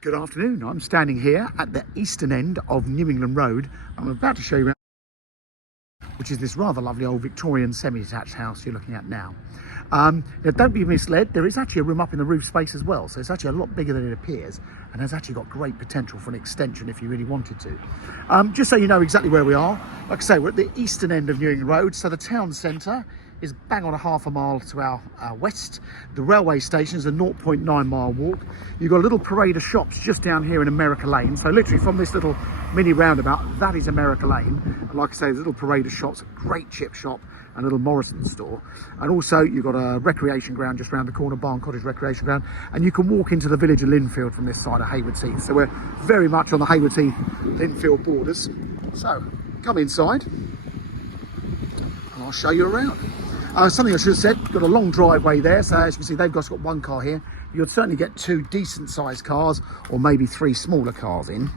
Good afternoon. I'm standing here at the eastern end of New England Road. I'm about to show you around, which is this rather lovely old Victorian semi-detached house you're looking at now. Now don't be misled, there is actually a room up in the roof space as well, so it's actually a lot bigger than it appears and has actually got great potential for an extension if you really wanted to. Just so you know exactly where we are, like I say, we're at the eastern end of New England Road, so the town centre is bang on a half a mile to our west. The railway station is a 0.9 mile walk. You've got a little parade of shops just down here in America Lane. So literally from this little mini roundabout, that is America Lane. And like I say, there's a little parade of shops, a great chip shop, and a little Morrison store. And also you've got a recreation ground just around the corner, Barn Cottage Recreation Ground. And you can walk into the village of Linfield from this side of Haywards Heath. So we're very much on the Haywards Heath Linfield borders. So come inside and I'll show you around. Something I should have said, got a long driveway there, so as you can see they've got one car here. You'll certainly get two decent sized cars or maybe three smaller cars in.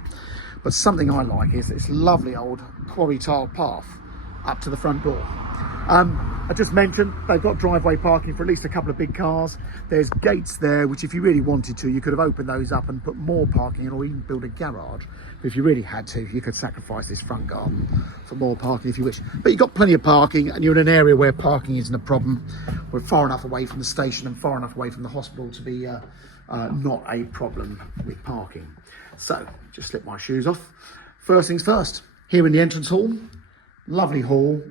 But something I like is this lovely old quarry tile path up to the front door. I just mentioned they've got driveway parking for at least a couple of big cars. There's gates there, which if you really wanted to, you could have opened those up and put more parking in, or even build a garage. But if you really had to, you could sacrifice this front garden for more parking if you wish. But you've got plenty of parking and you're in an area where parking isn't a problem. We're far enough away from the station and far enough away from the hospital to be not a problem with parking. So just slip my shoes off. First things first, here in the entrance hall, lovely hall.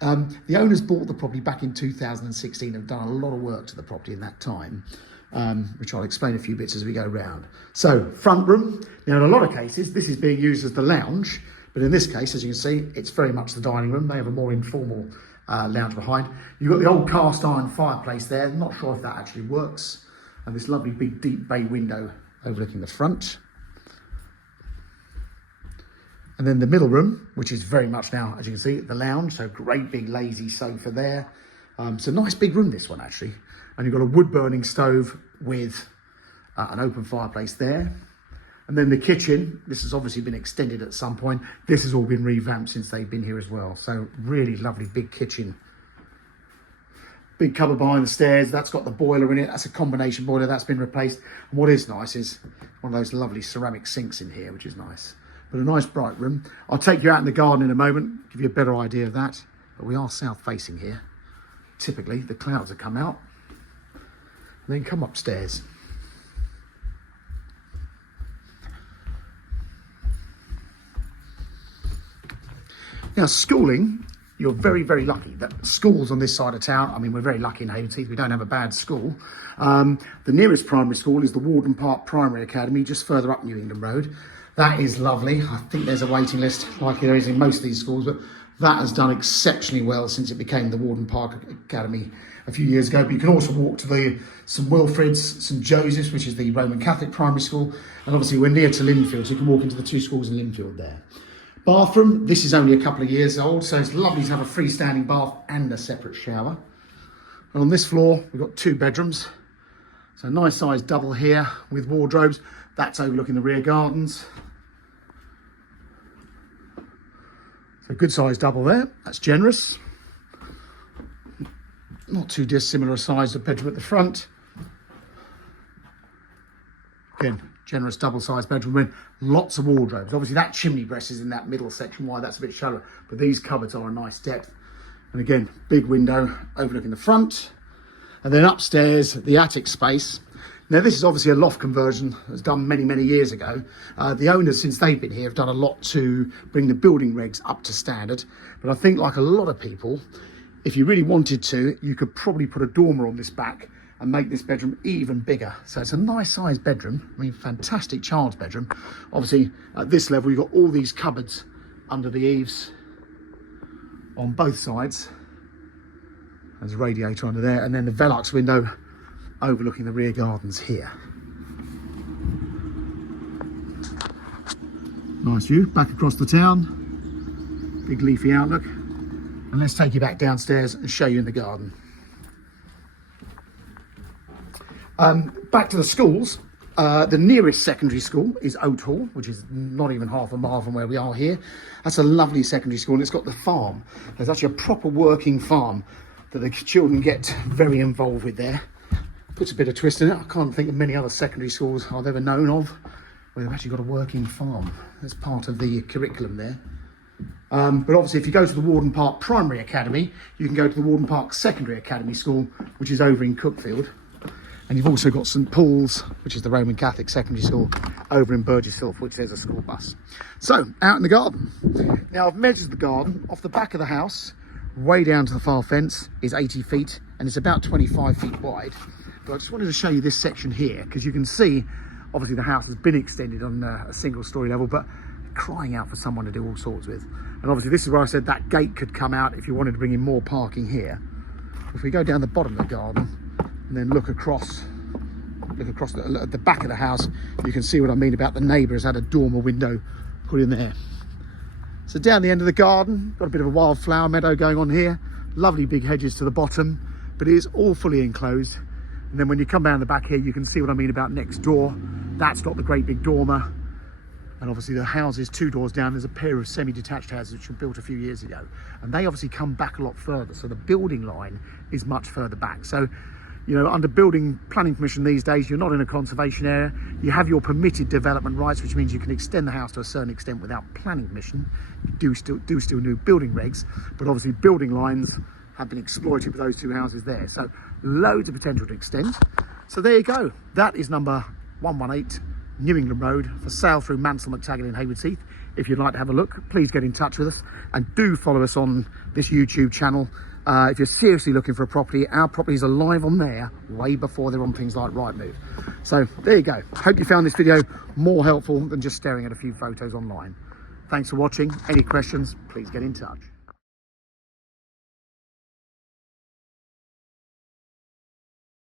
The owners bought the property back in 2016 and have done a lot of work to the property in that time, which I'll explain a few bits as we go round. So, front room. Now, in a lot of cases, this is being used as the lounge, but in this case, as you can see, it's very much the dining room. They have a more informal lounge behind. You've got the old cast iron fireplace there. Not sure if that actually works. And this lovely big deep bay window overlooking the front. And then the middle room, which is very much now, as you can see, the lounge. So great big lazy sofa there. It's a nice big room, this one actually. And you've got a wood burning stove with an open fireplace there. And then the kitchen, this has obviously been extended at some point. This has all been revamped since they've been here as well. So really lovely big kitchen. Big cupboard behind the stairs. That's got the boiler in it. That's a combination boiler that's been replaced. And what is nice is one of those lovely ceramic sinks in here, which is nice. But a nice bright room. I'll take you out in the garden in a moment, give you a better idea of that. But we are south facing here. Typically the clouds have come out and then come upstairs. Now schooling, you're very, very lucky that schools on this side of town, I mean, we're very lucky in Haywards Heath, we don't have a bad school. The nearest primary school is the Warden Park Primary Academy, just further up New England Road. That is lovely. I think there's a waiting list like there is in most of these schools, but that has done exceptionally well since it became the Warden Park Academy a few years ago. But you can also walk to the St Wilfrid's, St Joseph's, which is the Roman Catholic primary school. And obviously we're near to Linfield, so you can walk into the two schools in Linfield there. Bathroom, this is only a couple of years old, so it's lovely to have a freestanding bath and a separate shower. And on this floor, we've got two bedrooms. So a nice sized double here with wardrobes. That's overlooking the rear gardens. So good sized double there, that's generous. Not too dissimilar size of bedroom at the front. Again, generous double sized bedroom with lots of wardrobes. Obviously that chimney breast is in that middle section, why that's a bit shallow, but these cupboards are a nice depth. And again, big window overlooking the front. And then upstairs, the attic space. Now, this is obviously a loft conversion that was done many, many years ago. The owners, since they've been here, have done a lot to bring the building regs up to standard. But I think, like a lot of people, if you really wanted to, you could probably put a dormer on this back and make this bedroom even bigger. So it's a nice sized bedroom. I mean, fantastic child's bedroom. Obviously, at this level, you've got all these cupboards under the eaves on both sides. There's a radiator under there, and then the Velux window overlooking the rear gardens here. Nice view back across the town, big leafy outlook. And let's take you back downstairs and show you in the garden. Back to the schools. The nearest secondary school is Oat Hall, which is not even half a mile from where we are here. That's a lovely secondary school, and it's got the farm. There's actually a proper working farm that the children get very involved with there. Puts a bit of twist in it. I can't think of many other secondary schools I've ever known of We've actually got a working farm as part of the curriculum there. But obviously if you go to the Warden Park Primary Academy, you can go to the Warden Park Secondary Academy School, which is over in Cookfield. And you've also got St Paul's, which is the Roman Catholic secondary school, over in Burgess Hill, for which there's a school bus. So, out in the garden. Now, I've measured the garden off the back of the house, way down to the far fence, is 80 feet, and it's about 25 feet wide. But I just wanted to show you this section here, because you can see, obviously the house has been extended on a single story level, but crying out for someone to do all sorts with. And obviously this is where I said that gate could come out if you wanted to bring in more parking here. If we go down the bottom of the garden, and then look across at the back of the house, you can see what I mean about the neighbour has had a dormer window put in there. So down the end of the garden, got a bit of a wildflower meadow going on here, lovely big hedges to the bottom, but it is all fully enclosed. And then when you come down the back here, you can see what I mean about next door. That's got the great big dormer. And obviously the houses 2 doors down, there's a pair of semi-detached houses which were built a few years ago. And they obviously come back a lot further. So the building line is much further back. So, you know, under building planning permission these days, you're not in a conservation area. You have your permitted development rights, which means you can extend the house to a certain extent without planning permission. You do still new building regs, but obviously building lines have been exploited with those 2 houses there. So loads of potential to extend. So there you go. That is number 118. New England Road, for sale through Mansell McTaggart in Haywards Heath. If you'd like to have a look, please get in touch with us, and do follow us on this YouTube channel. If you're seriously looking for a property, our properties are live on there way before they're on things like Rightmove. So there you go. Hope you found this video more helpful than just staring at a few photos online. Thanks for watching. Any questions, please get in touch.